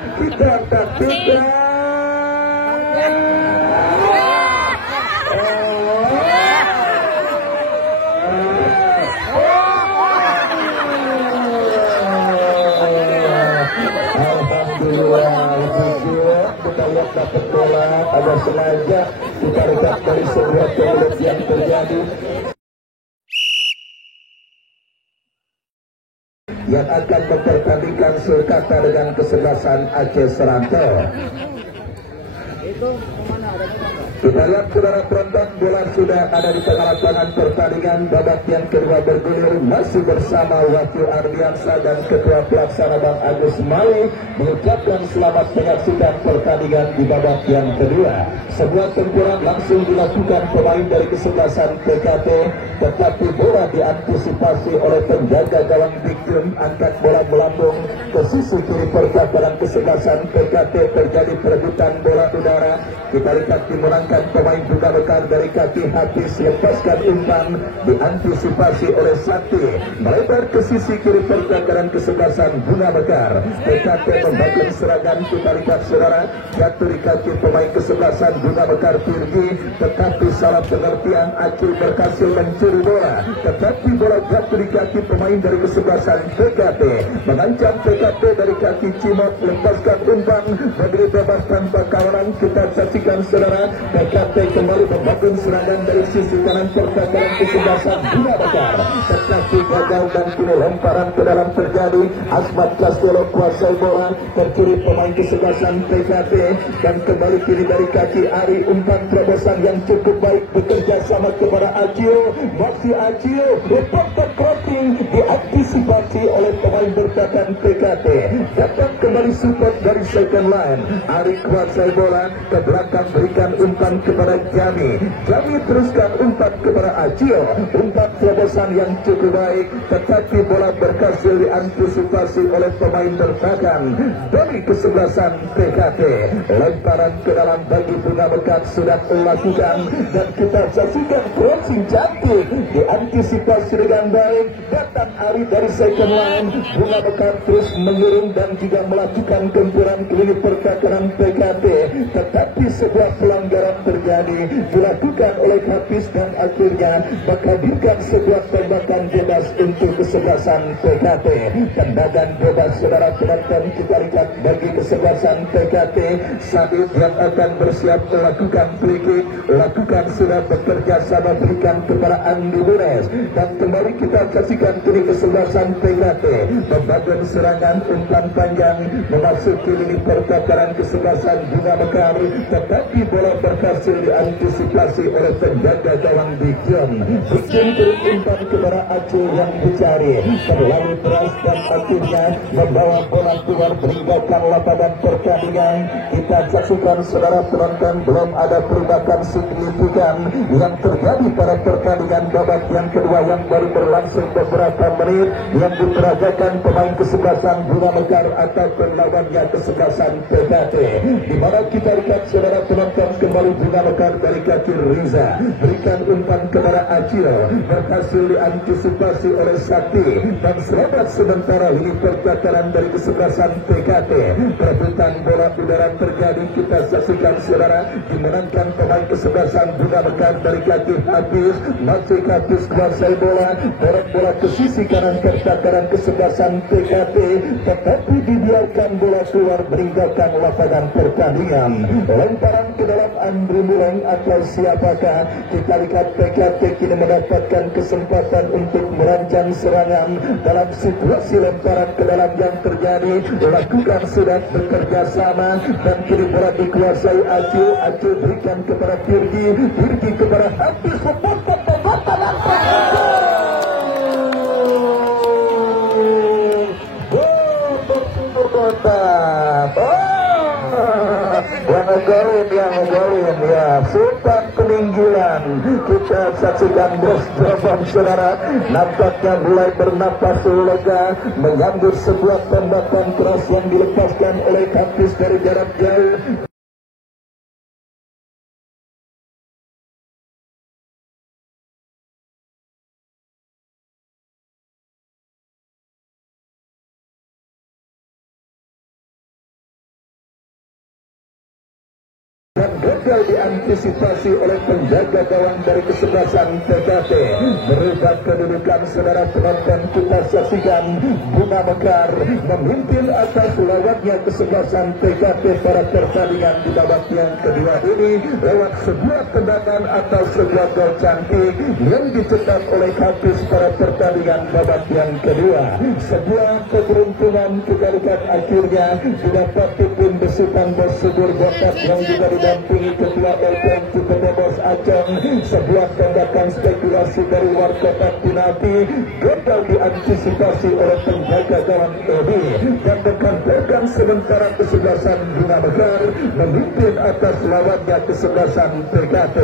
Kita takutkan. Kita lihat dapat bola agak sengaja ditarik dari sebuah toilet yang terjadi yang akan mempertandingkan Sulkata dengan kesebelasan Aceh Seranto. Kita lihat saudara penonton, bola sudah ada di tengah lapangan pertandingan. Babak yang kedua bergulir masih bersama Wakil Ardiansa dan Ketua Pelaksana Bang Agus Mali mengucapkan selamat menyaksikan pertandingan di babak yang kedua. Sebuah tempuran langsung dilakukan pemain dari kesebelasan PKT, tetapi bola diantisipasi oleh penjaga gawang Big Jun, angkat bola melambung ke sisi kiri pertahanan kesebelasan PKT. Terjadi perebutan bola udara. Kita lihat dimenangkan pemain Buka Bekar dari kaki Hafiz, lepaskan umpan diantisipasi oleh Sakti, melebar ke sisi kiri pertahanan kesebelasan Bunga Bekar. PKT membangun serangan. Kita lihat saudara, jatuh di kaki pemain kesebelasan Bunga Bekar Firgi, tetapi salah pengertian Acil berhasil mencuri bola, tetapi bola jatuh di kaki pemain dari kesebelasan PKT, mengancam PKT dari kaki Cimot, lepaskan umpan bagi bebas tanpa kawanan. Kita saksikan saudara, PKT kembali membangun serangan dari sisi kanan pertahanan kesebelasan Bunga Bekar, tetapi gagal dan kini lemparan ke dalam terjadi. Asmat Castelo kuasai bola ke kiri pemain kesebelasan PKT dan kembali kiri dari kaki Ari, umpan terobosan yang cukup baik bekerja sama kepada Acio, masih Acio, lepaskan crossing diantisipasi oleh pemain bertahan PKT. Datang kembali support dari second line. Ari kuasai bola ke belakang, berikan umpan kepada Jami. Jami teruskan umpan kepada Acio, umpan terobosan yang cukup baik, tetapi bola berhasil diantisipasi oleh pemain bertahan dari kesebelasan PKT. Lemparan ke dalam bagi Bunga Bekar sudah dilakukan dan kita saksikan crossing cantik diantisipasi dengan baik. Datang Ari dari second line. Bunga Bekar terus mengirim dan juga melakukan gempuran ke lini pertahanan PKT, tetapi sebuah pelanggaran terjadi dilakukan oleh Hafiz dan akhirnya menghadirkan sebuah tembakan bebas untuk kesebelasan PKT. Tendangan bebas saudara penonton, kita lihat bagi kesebelasan PKT. Sabit yang akan bersiap melakukan free kick, lakukan sudah bekerja sama berikan kepada Andi Nunes dan kembali kita saksikan kini kesebelasan PKT membangun serangan, umpan panjang memasuki lini pertahanan kesebelasan Bunga Bekar, tetapi bola berhasil diantisipasi oleh penjaga gawang Bikjun. Bikjun umpan kepada Acil yang dicari, terlalu keras dan akhirnya membawa bola keluar meninggalkan lapangan pertandingan. Kita saksikan saudara penonton, belum ada perubahan signifikan yang terjadi pada pertandingan babak yang kedua yang baru berlangsung beberapa menit, yang diperagakan pemain kesebelasan Bunga Bekar atau lawannya kesebelasan PKT, di mana kita lihat saudara penonton kembali Bunga Bekar dari kaki Riza, berikan umpan kepada Acil, berhasil diantisipasi oleh Sakti dan selamat sementara lini pertahanan dari kesebelasan PKT. Perebutan bola udara terjadi, kita saksikan saudara, dimenangkan pemain kesebelasan Bunga Bekar dari kaki Hafiz, masih Hafiz kuasai bola, dorong bola ke sisi kanan pertahanan kesebelasan PKT, tetapi dibiarkan bola keluar meninggalkan lapangan pertandingan. Lemparan ke dalam Andri Muleng atau siapakah? Kita lihat PKT kini mendapatkan kesempatan untuk merancang serangan dalam situasi lemparan ke dalam yang terjadi. Lakukan sudah bekerja sama dan kini bola dikuasai Acu. Acu berikan kepada Firgi, Firgi kepada Hafiz, lepaskan tembakan yang ngegolin ya, Sultan peninggilan. Kita saksikan bos telepon saudara, nampaknya mulai bernapas lega menyambut sebuah tembakan keras yang dilepaskan oleh Hafiz dari jarak jauh. dan gagal diantisipasi oleh penjaga gawang dari kesebelasan PKP. Merubah kedudukan saudara penonton, kita saksikan Bunga Mekar memimpin atas lawannya kesebelasan PKP pada pertandingan di babak yang kedua ini lewat sebuah tendangan atau sebuah gol cantik yang dicetak oleh Hafiz pada pertandingan babak yang kedua. Sebuah keberuntungan kita lihat akhirnya didapati tim besutan Bos Subur Botak yang juga didampingi ketua LPM Cipete Bos Acong. Sebuah tembakan spekulasi dari luar kotak penalti gagal diantisipasi oleh penjaga gawang Edi dan mekantorkan sementara kesebelasan Bunga Mekar memimpin atas lawannya kesebelasan PKP.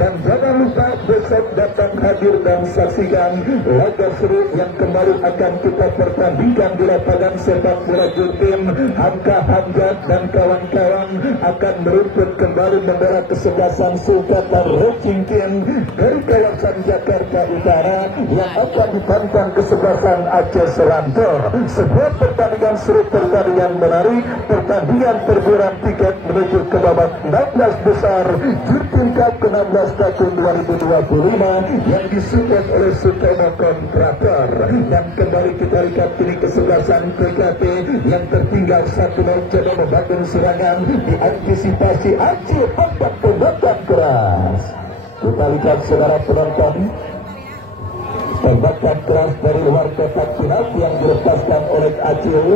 Dan jangan lupa besok datang hadir dan saksikan laga seru yang kembali akan kita pertandingkan di lapangan sepak bola Jurtim. Hamka Hamzat dan kawan-kawan akan merumput kembali membela kesebelasan Sultan Rocingkin dari kawasan Jakarta Utara yang akan ditantang kesebelasan Aceh Selangor. Sebuah pertandingan seru, pertandingan menarik, pertandingan perburuan tiket menuju ke babak 16 besar Jurtim Cup ke-16 tahun 2025 yang disupport oleh Sutomo Kontraktor. Dan kembali kita lihat ini kesebelasan PKP yang tertinggal 1-0 coba membangun serangan, diantisipasi Aceh tempat tembakan keras. Kita lihat saudara penonton, tembakan keras dari luar kotak penalti yang dilepaskan oleh Aceh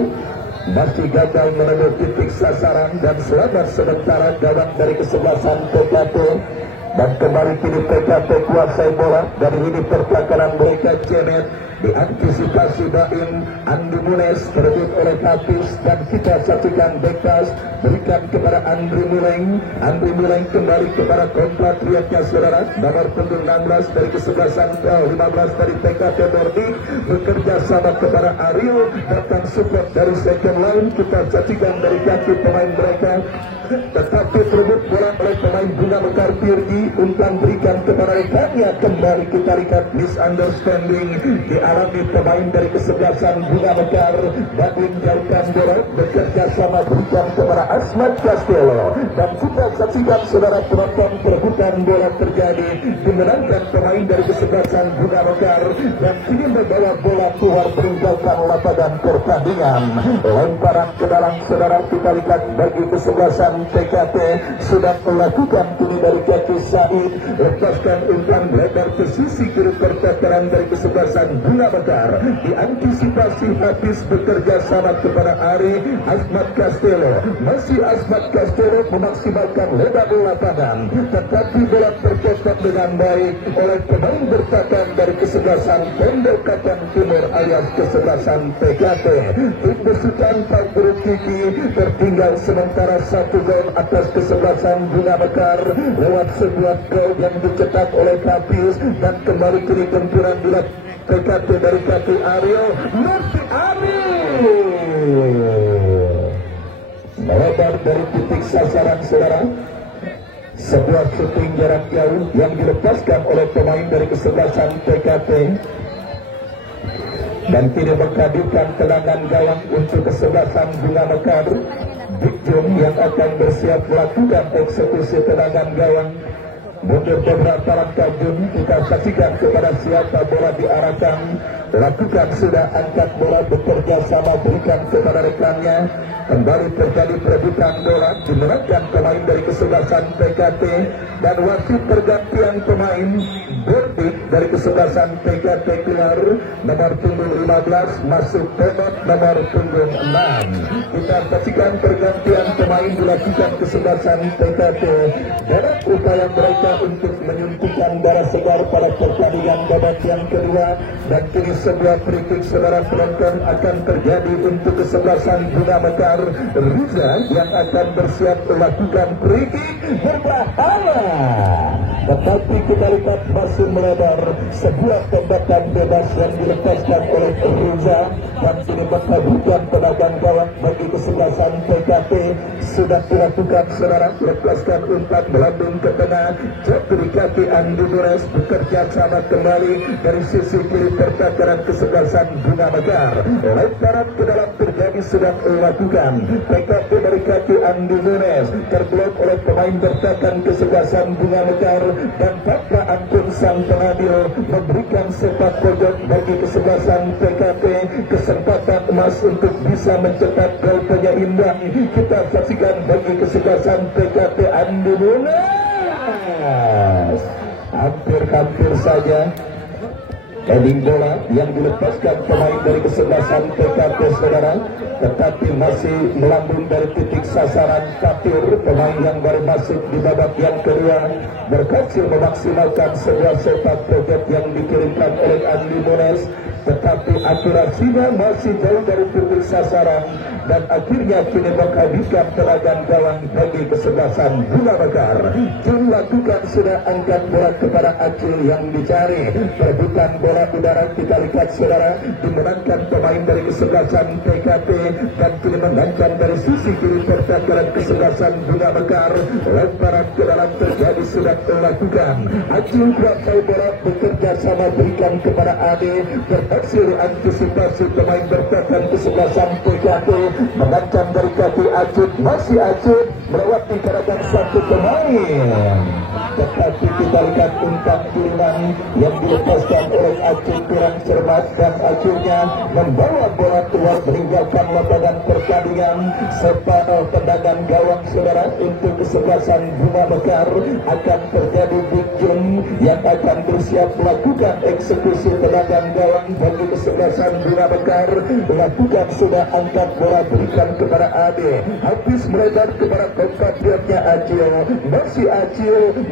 masih gagal menembus titik sasaran dan selamat sementara gawang dari kesebelasan PKP. Dan kembali kini PKP kuasai bola dari ini pertakaran mereka Cemet diantisipasi Baim Andi Munes terbit oleh Hafiz dan kita saksikan Bekas berikan kepada Andri Muleng. Andri Muleng kembali kepada kompatriotnya saudara nomor punggung 16 dari kesebelasan 15 dari PKP Bordi bekerja sama kepada Ariel datang support dari second line. Kita saksikan dari kaki pemain mereka tetapi terbit bola oleh pemain Bunga Mekar Pirgi umpan berikan kepada rekannya. Kembali kita lihat misunderstanding dialami pemain dari kesebelasan Bunga Mekar dan menjauhkan bola bekerja sama berikan kepada Asmat Castello. Dan kita saksikan saudara penonton perebutan bola terjadi dimenangkan pemain dari kesebelasan Bunga Mekar dan kini membawa bola keluar meninggalkan lapangan pertandingan. Lemparan ke dalam saudara kita lihat bagi kesebelasan PKP sudah melakukan kini dari kaki Said lepaskan umpan lebar ke sisi kiri pertakaran dari kesebelasan Bunga Mekar. Diantisipasi Hafiz bekerja sama kepada Ari Asmat Castello. Masih Asmat Castello memaksimalkan lebar lapangan tetapi bola tercetak dengan baik oleh pemain bertahan dari kesebelasan Pondok Kacang Timur alias kesebelasan PKP. Tim besutan Pak Guru Kiki tertinggal sementara 1 gol atas kesebelasan Bunga Mekar lewat sebuah gol yang dicetak oleh Hafiz. Dan kembali kini benturan bila PKP dari kaki Ariel Nurti Ariel melebar dari titik sasaran saudara. Sebuah shooting jarak jauh yang dilepaskan oleh pemain dari kesebelasan PKP dan tidak menghadirkan tendangan gawang untuk kesebelasan Bunga Mekar. Big Jom yang akan bersiap melakukan eksekusi tendangan gawang. Mundur beberapa langkah Jom, kita saksikan kepada siapa bola diarahkan. Lakukan sudah angkat bola bekerja sama berikan kepada rekannya. Kembali terjadi perebutan bola dimenangkan pemain dari kesebelasan PKP dan wasit pergantian pemain Bordik dari kesebelasan PKP keluar nomor punggung 15 masuk Pemot nomor punggung 6. Kita saksikan pergantian pemain dilakukan kesebelasan PKP dalam upaya mereka untuk menyuntikkan darah segar pada pertandingan babak yang kedua. Dan kini sebuah kritik saudara penonton akan terjadi untuk kesebelasan Bunga Mekar. Riza yang akan bersiap melakukan kritik berbahaya tetapi kita lihat masih melebar. Sebuah tembakan bebas yang dilepaskan oleh Riza dan kini menghadirkan tendangan gawang bagi kesebelasan PKP sudah dilakukan saudara. Lepaskan umpan melambung ke tengah jatuh kaki Andi Mures bekerja sama kembali dari sisi kiri pertakaran kesebelasan Bunga Mekar. Lemparan ke dalam terjadi sudah dilakukan PKP dari kaki Andi Nunes, terblok oleh pemain bertahan kesebelasan Bunga Mekar, dan Bapak Ampun sang pengadil memberikan sepak pojok bagi kesebelasan PKP, kesempatan emas untuk bisa mencetak gol penyeimbang. Kita saksikan bagi kesebelasan PKP Andi Nunes. Hampir saja heading bola yang dilepaskan pemain dari kesebelasan PKP saudara, tetapi masih melambung dari titik sasaran. Kapir pemain yang baru masuk di babak yang kedua berhasil memaksimalkan sebuah sepak pojok yang dikirimkan oleh Andi Nunes, tetapi akurasinya masih jauh dari titik sasaran dan akhirnya kini menghabiskan tenaga gawang bagi kesebelasan Bunga Mekar. Dilakukan sudah angkat bola kepada Acil yang dicari, perebutan bola udara kita lihat saudara dimenangkan pemain dari kesebelasan PKP dan kini mengancam dari sisi kiri pertahanan kesebelasan Bunga Mekar. Lemparan ke dalam terjadi sudah dilakukan. Acil kuasai bola bekerja sama berikan kepada Ade, berhasil antisipasi pemain bertahan kesebelasan PKP, mengancam dari kaki Acil, masih Acil melewati gerakan satu pemain, tetapi kita lihat umpan kiriman yang dilepaskan oleh Acil kurang cermat dan akhirnya membawa bola keluar meninggalkan lapangan pertandingan. Sepak tendangan gawang saudara untuk kesebelasan Bunga Mekar. Akan terjadi big game yang akan bersiap melakukan eksekusi tendangan gawang bagi kesebelasan Bunga Mekar. Lakukan sudah angkat bola berikan kepada Ade, habis melebar kepada compatriotnya Acil,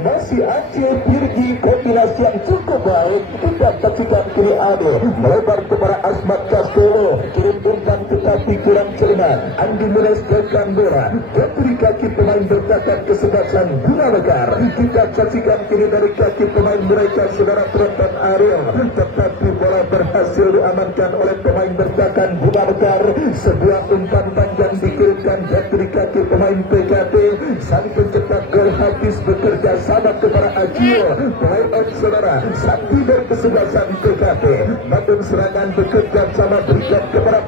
masih Acil Pirgi, kombinasi yang cukup baik. Kita saksikan kiri Ade melebar kepada Asmat Castelo, kirim umpan tetapi kurang cermat. Andi Nunes tekan bola dari kaki pemain bertahan kesebelasan Bunga Mekar. Kita saksikan kiri dari kaki pemain mereka saudara penonton Ariel, tetapi bola berhasil diamankan oleh pemain bertahan Bunga Mekar. Sebuah umpan panjang dikirimkan dari kaki pemain PKP. Sang pencetak gol habis bekerja sama kepada Acil, pemain saudara satu dari kesebelasan PKP. Namun serangan bekerja sama berikan kepada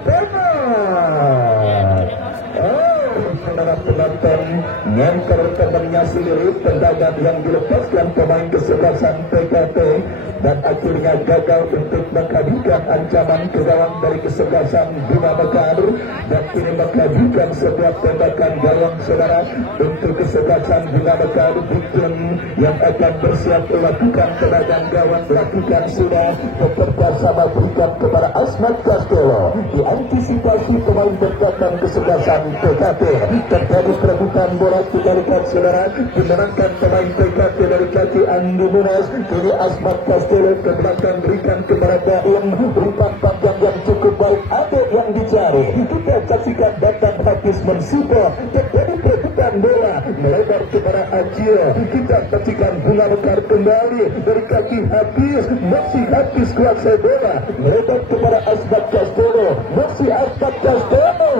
saudara penonton nyangkar temannya sendiri, tendangan yang dilepaskan pemain kesebelasan PKP dan akhirnya gagal untuk menghadirkan ancaman ke gawang dari kesebelasan Bunga Mekar, dan kini menghadirkan sebuah tembakan gawang saudara untuk kesebelasan Bunga Mekar. Bikin yang akan bersiap melakukan tendangan gawang lakukan sudah bekerja sama berikan kepada Asmat Castelo. Diantisipasi pemain bertahan kesebelasan PKP. Terjadi perebutan bola kita lihat saudara, dimenangkan pemain PKP dari kaki Andi Nunes. Kini Asmat Castelo ke belakang berikan kepada Daim, umpan panjang yang cukup baik ada yang dicari. Kita saksikan datang habis mensupport. Terjadi perebutan bola melebar kepada Acil. Kita saksikan Bunga Mekar kembali dari kaki habis, masih habis kuasai bola melebar kepada Asmat Castelo, masih Asmat Castelo.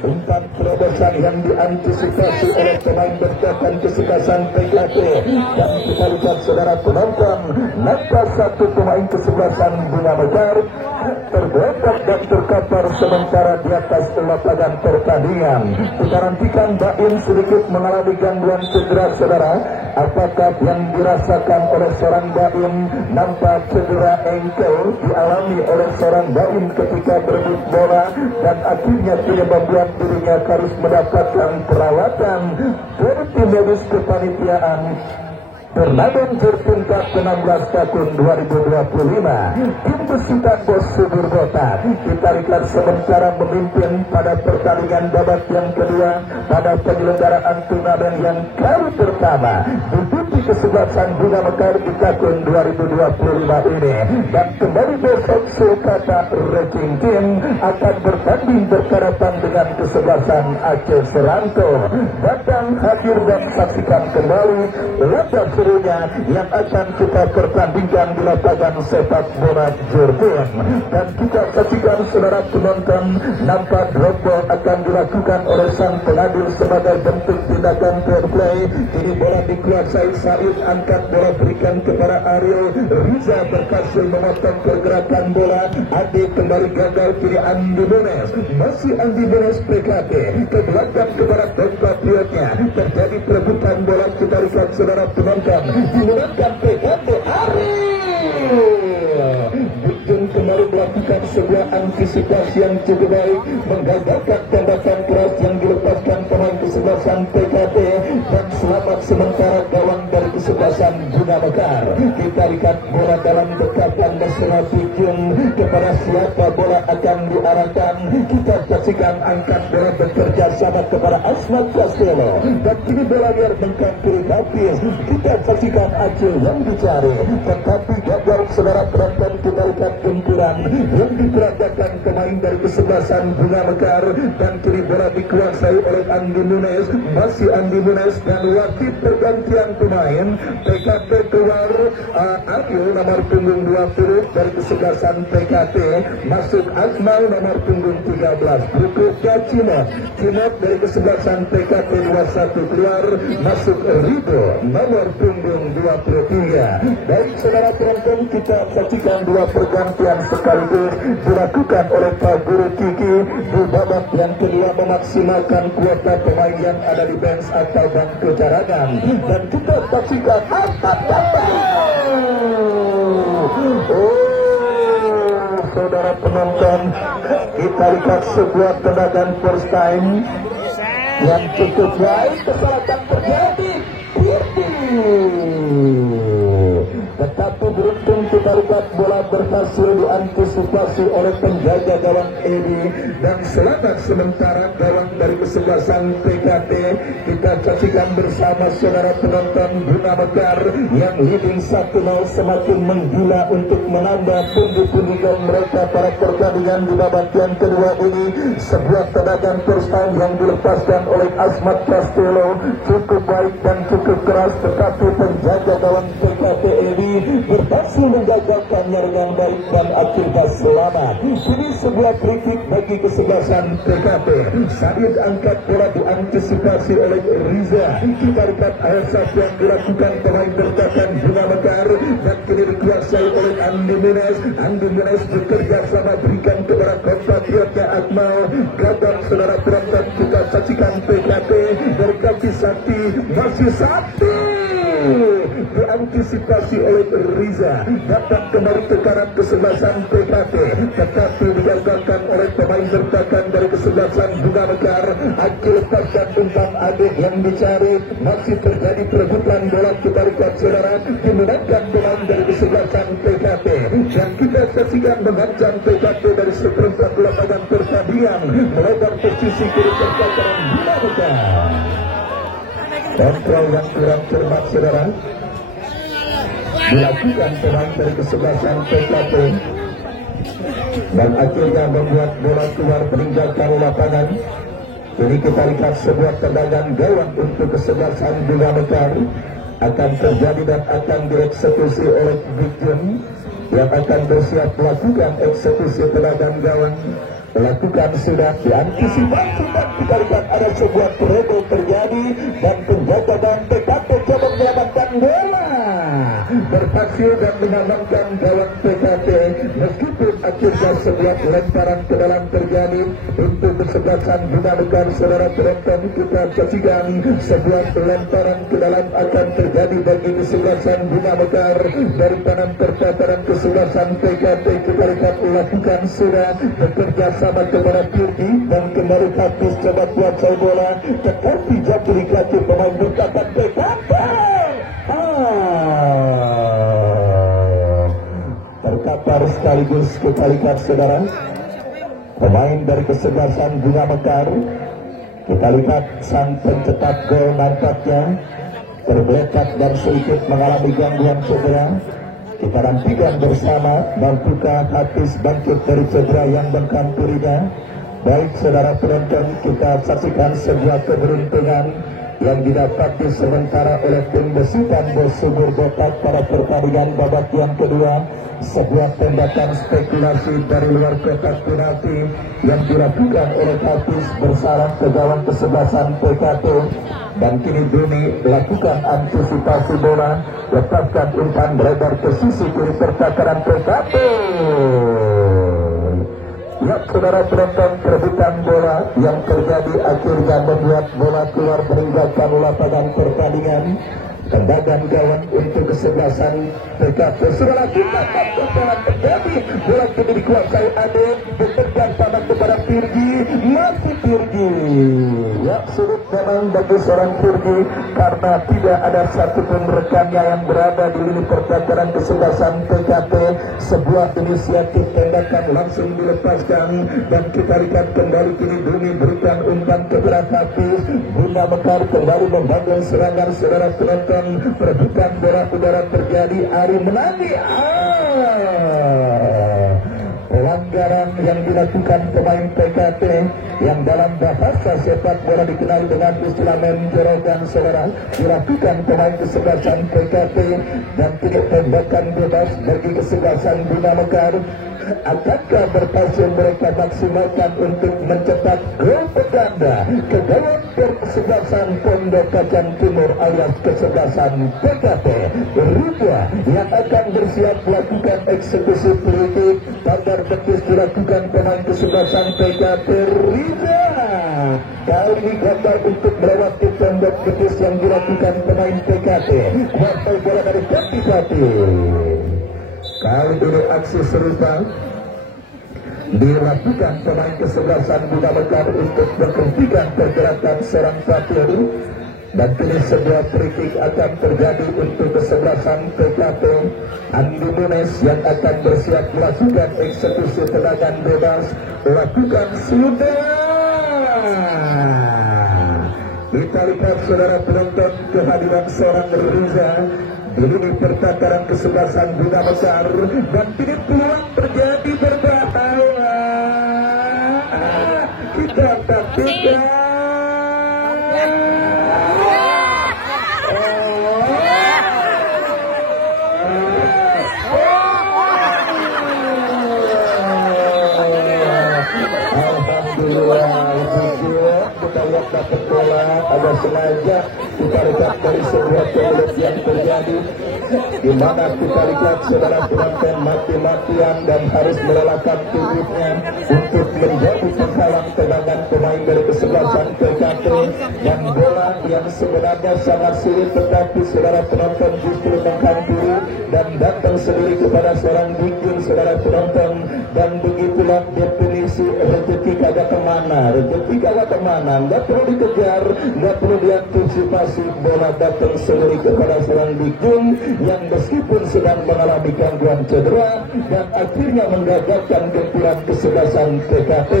Umpan terobosan yang diantisipasi oleh pemain bertahan kesebelasan PKP, dan kita lihat saudara penonton, maka satu pemain kesebelasan Bunga Mekar tergeletak dan terkapar sementara di atas lapangan pertandingan. Kita nantikan Baim sedikit mengalami gangguan cedera saudara. Apakah yang dirasakan oleh seorang Baim? Nampak cedera engkel dialami oleh seorang Baim ketika berebut bola dan akhirnya tidak membuat dirinya harus mendapatkan perawatan dari tim medis kepanitiaan turnamen bertingkat ke-16 tahun 2025. Tim Besutan Bos Subur Kota kita lihat sementara memimpin pada pertandingan babak yang kedua pada penyelenggaraan turnamen yang kali pertama diikuti kesebelasan Bunga Mekar di tahun 2025 ini. Dan kembali besok Sulkata Racing Team akan bertanding berhadapan dengan kesebelasan Aceh Seranto. Datang hadir dan saksikan kembali laga serunya yang akan kita pertandingkan di lapangan sepak bola Jordan. Dan kita saksikan saudara penonton, nampak drop ball akan dilakukan oleh sang pengadil sebagai bentuk tindakan fair play. Ini bola dikuasai Said angkat bola berikan kepada Ariel. Riza berhasil memotong pergerakan bola. Ade kembali gagal, kiri Andi Bones. Masih Andi Bones PKP ke belakang kepada compatriotnya. Terjadi perebutan bola. Kita lihat saudara penonton, dimenangkan PKP Ariel. Bujun kembali melakukan sebuah antisipasi yang cukup baik, menggagalkan tembakan keras yang dilepaskan pemain kesebelasan PKP, dan selamat sementara gawang dari kesebelasan Bunda Mekar. Kita lihat bola dalam dekatan bersama Bujun, kepada siapa bola akan diarahkan. Kita saksikan angkat bola bekerja sama kepada Asmat Castello, dan kini bola liar mengkampiri Hafiz. Kita saksikan Acil yang dicari, tetapi gagal saudara penonton. Kita lihat benturan yang diperagakan pemain dari kesebelasan Bunga Mekar, dan kini bola dikuasai oleh Andi Nunes. Masih Andi Nunes dan wasit pergantian pemain. PKP keluar Ariel nomor punggung 20 dari kesebelasan PKP, masuk Akmal nomor punggung 13. Berikutnya Cimot dari kesebelasan PKP 21 keluar, masuk Rido nomor punggung 23. Baik saudara penonton, kita saksikan dua pergantian sekaligus dilakukan oleh Pak Guru Kiki di babak yang kedua, memaksimalkan kuota pemain yang ada di bench atau bangku cadangan. Dan kita saksikan saudara penonton, kita lihat sebuah tendangan first time yang cukup baik. Kesalahan terjadi, tetapi beruntung kita lihat bola berhasil diantisipasi oleh penjaga gawang Edi, dan selamat sementara gawang dari kesebelasan PKP. Kita saksikan bersama saudara penonton, Bunda Mekar yang leading 1-0 semakin menggila untuk menambah pundi-pundi gol mereka pada pertandingan di babak yang kedua ini. Sebuah tendangan first time yang dilepaskan oleh Asmat Castello cukup baik dan cukup keras, tetapi penjaga gawang PKP Edi berhasil menggagalkannya dengan baik dan akibat selamat. Ini sebuah kritik bagi kesebelasan PKP. Said angkat bola diantisipasi oleh Riza. Kita lihat asas yang dilakukan pemain bertahan Bunga Mekar, dan kini dikuasai oleh Andi Nunes. Andi Nunes bekerja sama berikan kepada compatriotnya Akmal. Gagal saudara penonton. Kita saksikan PKP dari kaki Sakti, masih Sakti diantisipasi oleh Riza, dapat kembali ke kanan kesebelasan PKP, tetapi digagalkan oleh pemain bertahan dari kesebelasan Bunga Mekar. Akil lepaskan umpan Adek yang dicari, masih terjadi perebutan bola. Kita lihat saudara, dimenangkan pemain dari kesebelasan PKP, dan kita saksikan mengancam PKP dari seperempat lapangan pertandingan, melebar posisi kiri pertahanan Bunga Mekar. Kontrol yang kurang cermat saudara dilakukan pemain dari kesebelasan PKP, dan akhirnya membuat bola keluar meninggalkan lapangan. Ini kita lihat sebuah tendangan gawang untuk kesebelasan Bunga Mekar akan terjadi dan akan dieksekusi oleh Bujun, yang akan bersiap melakukan eksekusi tendangan gawang. Melakukan sudah diantisipasi, dan kita lihat ada sebuah trouble terjadi, dan penjaga dan PKP coba menyelamatkan bola, berhasil dan mengamankan gawang PKP. Meskipun akhirnya sebuah lemparan ke dalam terjadi untuk kesebelasan Bunga Mekar. Saudara penonton, kita saksikan sebuah lemparan ke dalam akan terjadi bagi kesebelasan Bunga Mekar dari kanan pertahanan kesebelasan PKP. Kita lihat lakukan sudah bekerja sama kepada Turki, dan kembali Hafiz coba kuasai bola, tetapi jatuh di kaki pemain bertahan PKP. Terkapar sekaligus. Kita lihat saudara, pemain dari kesebelasan Bunga Mekar. Kita lihat sang pencetak gol nampaknya terbelekat dan sedikit mengalami gangguan cedera. Kita nantikan bersama, mampukah Hafiz bangkit dari cedera yang menghampirinya. Baik saudara penonton, kita saksikan sebuah keberuntungan yang didapati sementara oleh tim Besutan Bosubur Botak pada pertandingan babak yang kedua. Sebuah tembakan spekulasi dari luar kotak penalti yang dilakukan oleh Hafiz bersarang ke gawang kesebelasan PKT, dan kini Duni melakukan antisipasi bola, lepaskan umpan beredar ke sisi kiri pertahanan PKT. Ya, saudara penonton, perebutan bola yang terjadi akhirnya membuat bola keluar meninggalkan lapangan pertandingan. Tendangan gawang untuk kesebelasan PKP. Saudara, kita bola terjadi, bola kini dikuasai Ade, bertendang pada kepada Tirgi, masih Tirgi. Ya, sulit memang bagi seorang Tirgi karena tidak ada satupun rekannya yang berada di lini pertahanan kesebelasan PKP. Sebuah inisiatif tembakan langsung dilepaskan, dan kita lihat kembali kini Duni berikan umpan kepada Hafiz. Bunda Mekar kembali membangun serangan. Saudara penonton, perebutan bola udara terjadi. Ari menangi pelanggaran yang dilakukan pemain PKT yang dalam bahasa sepak bola dikenal dengan istilah menjorokan. Saudara, dilakukan pemain kesebelasan PKT, dan tidak tembakan bebas bagi kesebelasan Bina Mekar. Akankah berhasil mereka maksimalkan untuk mencetak gol berganda ke gawang kesebelasan Pondok Kacang Timur alias kesebelasan PKT? Ridwa yang akan bersiap melakukan eksekusi politik. Pagar betis dilakukan pemain kesebelasan PKT. Ridwa kali ini gagal untuk melewati tembok betis yang dilakukan pemain PKT. Kuartal bola dari PKT. Kali ini aksi serupa dilakukan pemain kesebelasan Bina Mekar untuk menghentikan pergerakan serang Fatir, dan kini sebuah free kick akan terjadi untuk kesebelasan PKT. Andi Munes yang akan bersiap melakukan eksekusi tendangan bebas, melakukan sudah. Kita lihat saudara penonton kehadiran seorang Riza di lini pertahanan kesebelasan Bina Mekar, dan kini peluang terjadi berbahaya. Kita takutkan dapat bola agak sengaja. Kita lihat dari sebuah kemudian yang terjadi, di mana kita lihat saudara penonton mati-matian dan harus merelakan tubuhnya untuk menjadi penghalang tendangan pemain dari kesebelasan PKT, dan bola yang sebenarnya sangat sulit tetapi saudara penonton justru menghampiri dan datang sendiri kepada seorang Dikun saudara penonton. Dan begitulah definisi rezeki kagak kemana, rezeki kagak kemana, nggak perlu dikejar, nggak perlu diantisipasi, bola datang sendiri kepada seorang Dikun yang meskipun sedang mengalami gangguan cedera, dan akhirnya menggagalkan gempuran kesebelasan PKT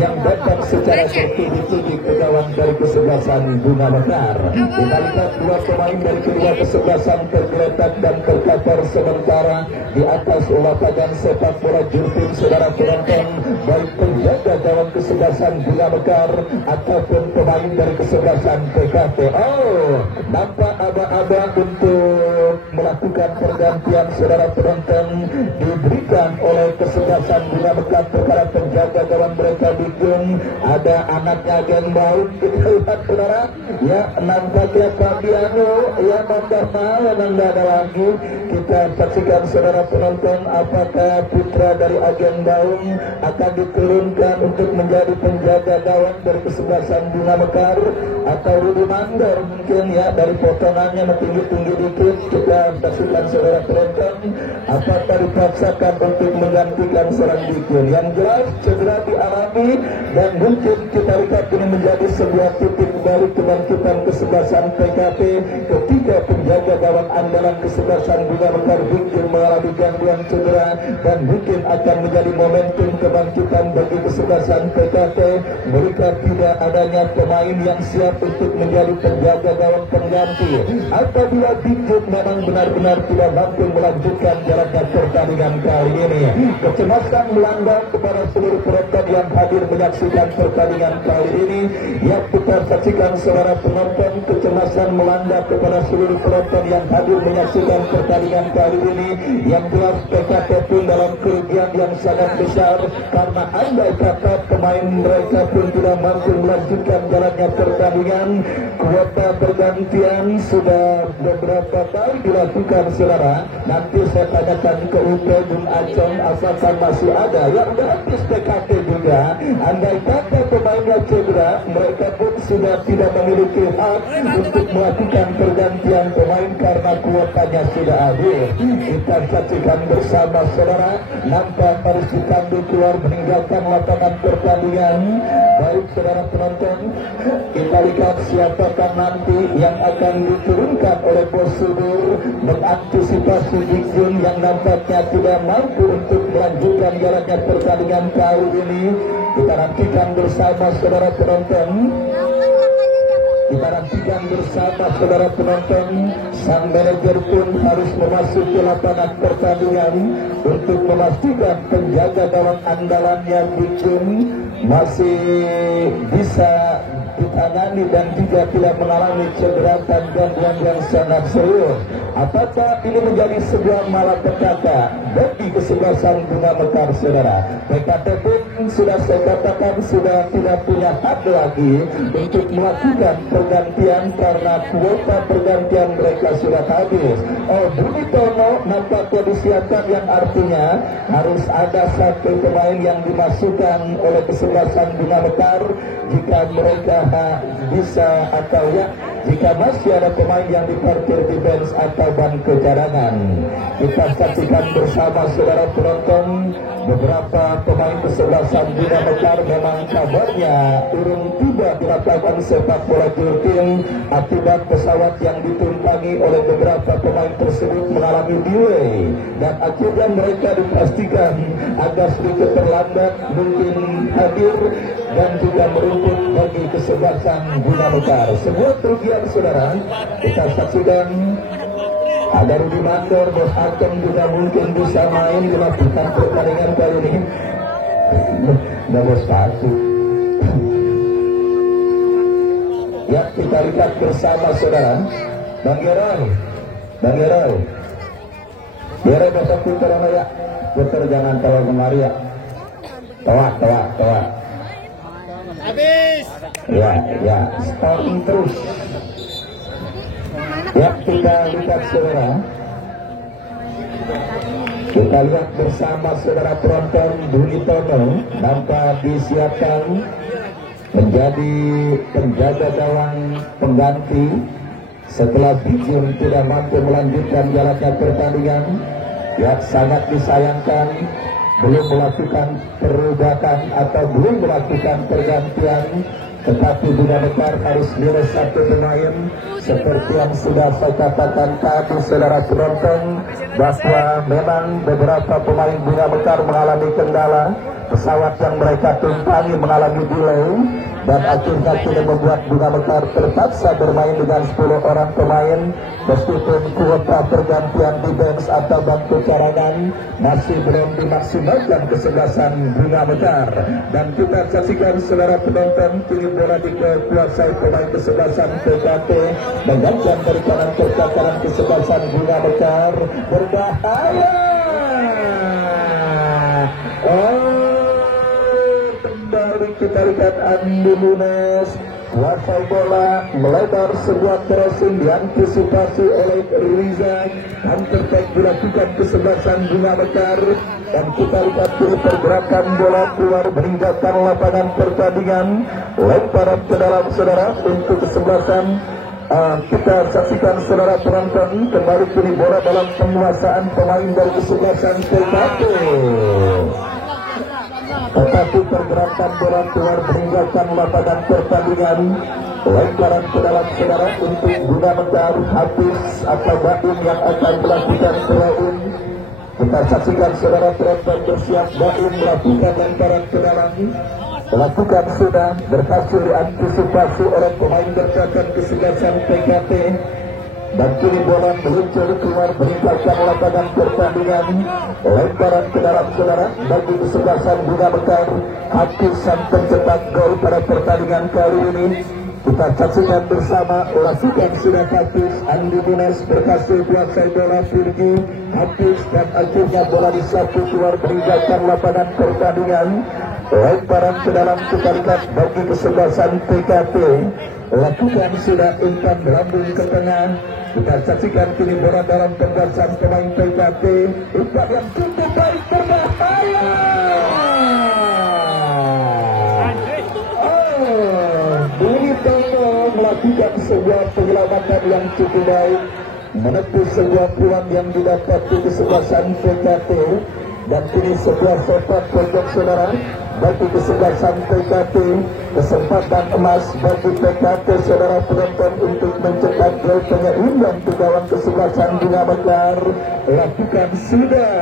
yang datang secara tertuju-tuju ke gawang dari kesebelasan Bina Mekar. Kita lihat dua pemain dari kedua kesebelasan tergeletak dan terkapar sementara di atas lapangan sepak bola Jurfin. Saudara penonton, baik penjaga gawang kesebelasan Bina Mekar ataupun pemain dari kesebelasan PKT. Oh, nampak aba-aba untuk melakukan pergantian. Saudara penonton, diberikan oleh kesebelasan Bina Mekar perkara penjaga gawang mereka Dikun. Ada anaknya geng maut. Kita lihat saudara, ya nampaknya Fabiano ya nambah mal, nambah ada lagi. Kita saksikan saudara penonton, apakah putra dari agen Daun akan diturunkan untuk menjadi penjaga gawang dari kesebelasan Bina Mekar, atau Rudi Mandor mungkin ya, dari potongannya tinggi-tinggi dikit. Kita saksikan saudara penonton, apakah dipaksakan untuk menggantikan seorang Dikun. Yang jelas cedera dialami, dan mungkin kita lihat ini menjadi sebuah titik balik kebangkitan kesebelasan PKT ketika penjaga gawang andalan kesebelasan Bina Mekar Dikun mengalami gangguan cedera, dan mungkin akan menjadi momentum kebangkitan bagi kesebelasan PKT. Mereka tidak adanya pemain yang siap untuk menjadi penjaga gawang pengganti. Apabila Dikun memang benar benar-benar tidak mampu melanjutkan jalannya pertandingan kali ini. Kecemasan melanda kepada seluruh penonton yang hadir menyaksikan pertandingan kali ini. Yang kita saksikan saudara penonton, kecemasan melanda kepada seluruh penonton yang hadir menyaksikan pertandingan kali ini. Yang jelas PKP pun dalam kerugian yang sangat besar, karena andai kata pemain mereka pun tidak mampu melanjutkan jalannya pertandingan. Kuota pergantian sudah beberapa kali dilakukan saudara. Nanti saya tanyakan ke UP Bung Acong asalkan masih ada yang gratis PKP juga. Andai kata pemainnya cedera, mereka pun sudah tidak memiliki hak untuk melakukan pergantian pemain karena kuotanya sudah habis. Kita saksikan bersama saudara, nampak Paris Sukamdu keluar meninggalkan lapangan pertandingan. Baik saudara penonton, kita lihat siapakah nanti yang akan diturunkan oleh Bos Subur mengantisipasi Dikjun yang nampaknya tidak mampu untuk melanjutkan jalannya pertandingan kali ini. Kita nantikan bersama saudara penonton. Kita nantikan bersama saudara penonton. Sang manajer pun harus memasuki lapangan pertandingan untuk memastikan penjaga gawang andalannya Dikjun masih bisa ditangani dan juga tidak mengalami cedera dan gangguan yang sangat serius. Apakah ini menjadi sebuah malapetaka bagi kesebelasan Bunga Mekar saudara? PKP pun sudah saya katakan sudah tidak punya hak lagi untuk melakukan pergantian karena kuota pergantian mereka sudah habis. Budi Tono nampaknya disiapkan yang artinya harus ada satu pemain yang dimasukkan oleh kesebelasan Bunga Mekar jika mereka bisa atau ya jika masih ada pemain yang diparkir di bench atau ban cadangan. Kita saksikan bersama saudara penonton, beberapa pemain kesebelasan Bunga Mekar memang kabarnya urung tiba di lapangan sepak bola Jultim akibat pesawat yang ditumpangi oleh beberapa pemain tersebut mengalami delay dan akhirnya mereka dipastikan agak sedikit terlambat mungkin hadir dan juga merumput bagi kesebelasan Bunga Mekar. Sebuah kerugian saudara. Kita saksikan ada Rudi Mandor, Bos Acong juga mungkin bisa main dilakukan pertandingan kali ini. Udah bos satu. Ya kita lihat bersama saudara. Bang Geroy. Geroy besok putar ya. Putar jangan tawa kemari ya. Tawa. Habis. Ya, starting terus. Ya, kita lihat saudara. Kita lihat bersama saudara penonton Budi Tono nampak disiapkan menjadi penjaga gawang pengganti setelah Dikjun tidak mampu melanjutkan jalannya pertandingan. Ya, sangat disayangkan belum melakukan perubahan atau belum melakukan pergantian, tetapi Bunga Mekar harus minus satu pemain seperti yang sudah saya katakan tadi saudara penonton bahwa memang beberapa pemain Bunga Mekar mengalami kendala, pesawat yang mereka tumpangi mengalami delay dan akhirnya tidak membuat Bunga Mekar terpaksa bermain dengan 10 orang pemain meskipun kuota pergantian di bench atau bangku cadangan masih belum dimaksimalkan kesebelasan Bunga Mekar. Dan kita saksikan saudara penonton kini bola dikuasai pemain kesebelasan PKP menggantikan dari kanan ke kanan kesebelasan Bunga Mekar berbahaya. Kembali kita lihat Andi Lunes kuasai bola melebar sebuah crossing diantisipasi oleh Riza dan terbaik dilakukan kesebelasan Bunga Mekar dan kita lihat pergerakan bola keluar meninggalkan lapangan pertandingan, lemparan ke dalam saudara untuk kesebelasan. Kita saksikan saudara penonton kembali kini bola dalam penguasaan pemain dari kesebelasan PKP. Tetapi pergerakan bola keluar meninggalkan lapangan pertandingan, lemparan ke dalam saudara untuk Bunga Mekar. Hafiz atau Baim yang akan melakukan throw-in. Kita saksikan saudara penonton bersiap Baim melakukan lemparan ke dalam. Melakukan sudah berhasil diantisipasi oleh pemain bertahan kesebelasan PKP. dan kini bola meluncur keluar meninggalkan lapangan pertandingan. Lemparan ke dalam saudara bagi kesebelasan Bunga Mekar. Hafiz sang pencetak gol pada pertandingan kali ini. Kita saksikan bersama rasukan sudah Hafiz. Andi Munas berhasil kuasai bola Firgi Hafiz dan akhirnya bola disapu keluar meninggalkan lapangan pertandingan. Lemparan ke dalam kita lihat bagi kesebelasan PKP. Lakukan sudah umpan lambung ke tengah. Kita saksikan kini bola dalam pembahasan pemain PKP. Umpan yang cukup baik berbahaya. Bumi Tono melakukan sebuah penyelamatan yang cukup baik, menepis sebuah peluang yang didapat di kesebelasan PKP. Dan kini sebuah sepak pojok saudara bagi kesebelasan PKP, kesempatan emas bagi PKP saudara penonton untuk mencetak gol penyeimbang ke gawang kesebelasan Bunga Mekar. Lakukan sudah.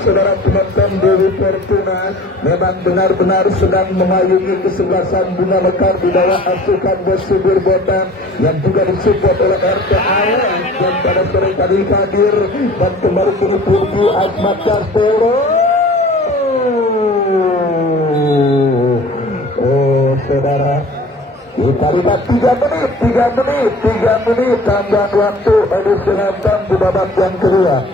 Saudara penonton Dewi Fortuna memang benar-benar sedang memayungi kesebelasan Bunga Mekar di bawah asuhan Bos Subur Botan yang juga disupport oleh RT Ayan yang pada sore tadi hadir dan kembali kini Purgi Ahmad Castelo. Oh saudara, kita lihat 3 menit tambahan waktu additional time di babak yang kedua.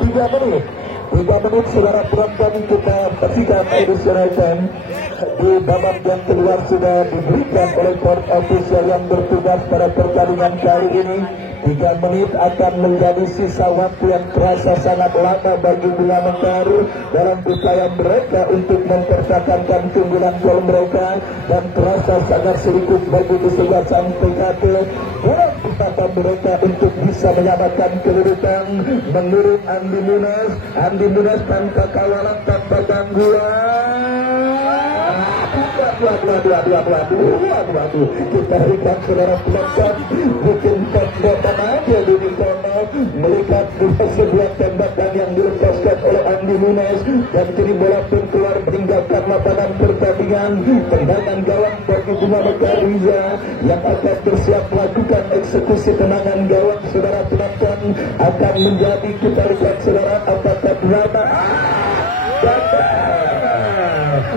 3 menit saudara penonton, kita saksikan additional time di babak yang keluar sudah diberikan oleh court official yang bertugas pada pertandingan kali ini. 3 menit akan menjadi sisa waktu yang terasa sangat lama bagi Bunga Mekar dalam upaya mereka untuk mempertahankan keunggulan gol mereka, dan terasa sangat sedikit bagi kesebelasan PKP dalam upaya mereka untuk bisa menyamakan kedudukan. Menurut Andi Munas tanpa kawalan, tanpa gangguan. Waduh, kita lihat saudara penonton, bikin tembakan aja di kono, melihat sebuah tembakan yang dilepaskan oleh Andi Munas, dan kini bola pun keluar meninggalkan lapangan pertandingan. Tendangan gawang bagi Bunga Mekar Riza yang akan bersiap melakukan eksekusi tendangan gawang saudara penonton akan menjadi, kita lihat saudara, apakah drama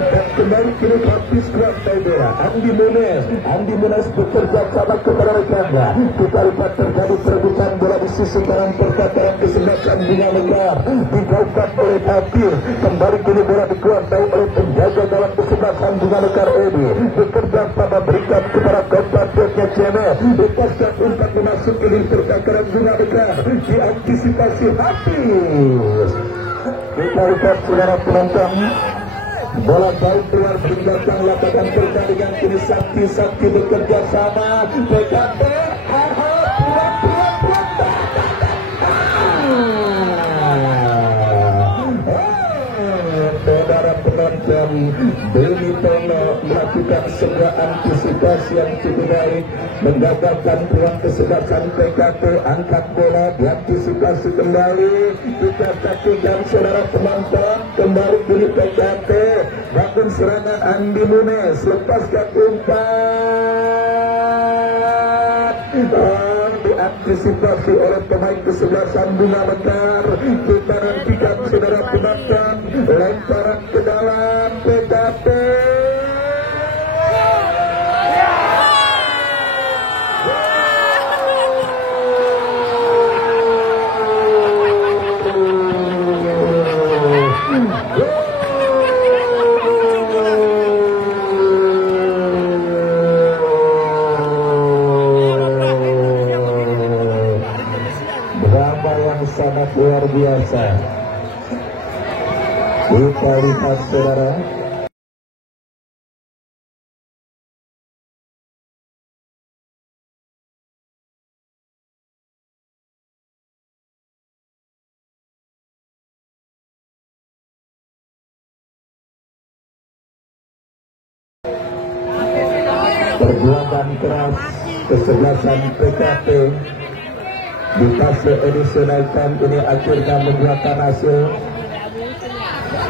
dan kembali kini Hafiz kuat bola. Andi Munas bekerja sama kepada rekannya. Kita lihat terjadi perebutan bola di sisi kanan pertahanan kesebelasan Bunga Mekar, dijauhkan oleh Hafiz. Kembali kini bola dikuasai oleh penjaga dalam kesebelasan Bunga Mekar Edi, bekerja sama berikan kepada kompatriotnya Cene. Lepaskan umpan memasuki lini pertahanan Bunga Mekar, diantisipasi Hafiz. Kita lihat saudara penonton, bola baik keluar meninggalkan lapangan pertandingan. Kini Sakti bekerja sama PKP. Saudara penonton, Bumi Tono melakukan sebuah antisipasi yang cukup baik, menggagalkan peluang kesebelasan PKP. Angkat bola, diantisipasi kembali. Kita saksikan saudara penonton, kembali kini PKP bangun serangan. Andi Munas lepaskan umpan, diantisipasi oleh pemain kesebelasan Bunga Mekar. Kita nantikan saudara penonton, lemparan ke dalam PKP. Sangat luar biasa. Kita lihat saudara, perjuangan keras kesebelasan PKP di fase additional time ini akhirnya membuahkan hasil.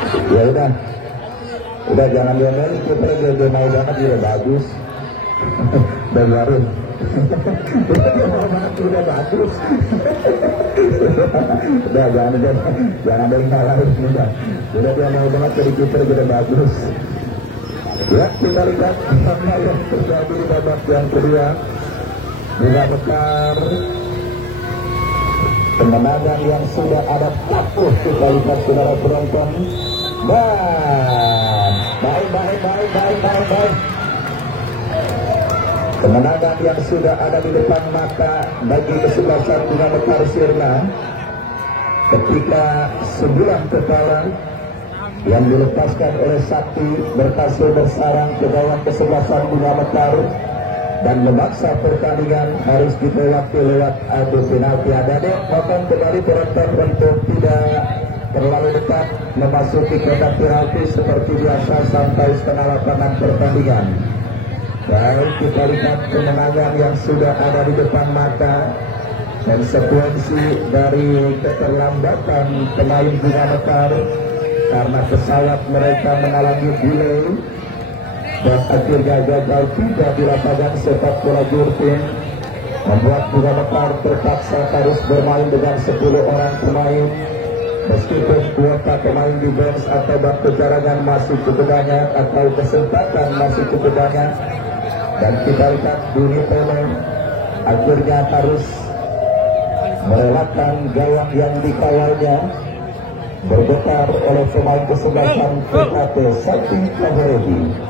Ya udah jangan diomel, kiper dia mau banget, dia bagus. Dan baru dia mau banget, udah bagus. Udah jangan ada yang kalah, udah dia mau banget jadi kiper, udah bagus. Ya, kita lihat apa yang terjadi di babak yang kedua. Bola Mekar, kemenangan yang sudah ada 40, kita lihat saudara penonton. Dan baik. Kemenangan yang sudah ada di depan mata bagi kesebelasan Bunga Mekar Sirna ketika sebulan kepala yang dilepaskan oleh Sakti berhasil bersarang ke gawang kesebelasan Bunga Mekar dan memaksa pertandingan harus ditolak lewat adu penalti. Ada mohon kembali penonton untuk tidak terlalu dekat memasuki kotak penalti seperti biasa sampai setengah lapangan pertandingan. Baik, kita lihat kemenangan yang sudah ada di depan mata. Konsekuensi dari keterlambatan pemain Bunga Mekar karena pesawat mereka mengalami delay dan akhirnya gagal tidak di lapangan sepak bola Jurtin, membuat Bunga Mekar terpaksa harus bermain dengan 10 orang pemain. Meskipun kuota pemain di bench atau bangku cadangan masih cukup banyak atau kesempatan masih cukup banyak, dan kita lihat Buni Pono akhirnya harus merelakan gawang yang dikawalnya bergetar oleh pemain kesebelasan PKT Sakti Kabaredi.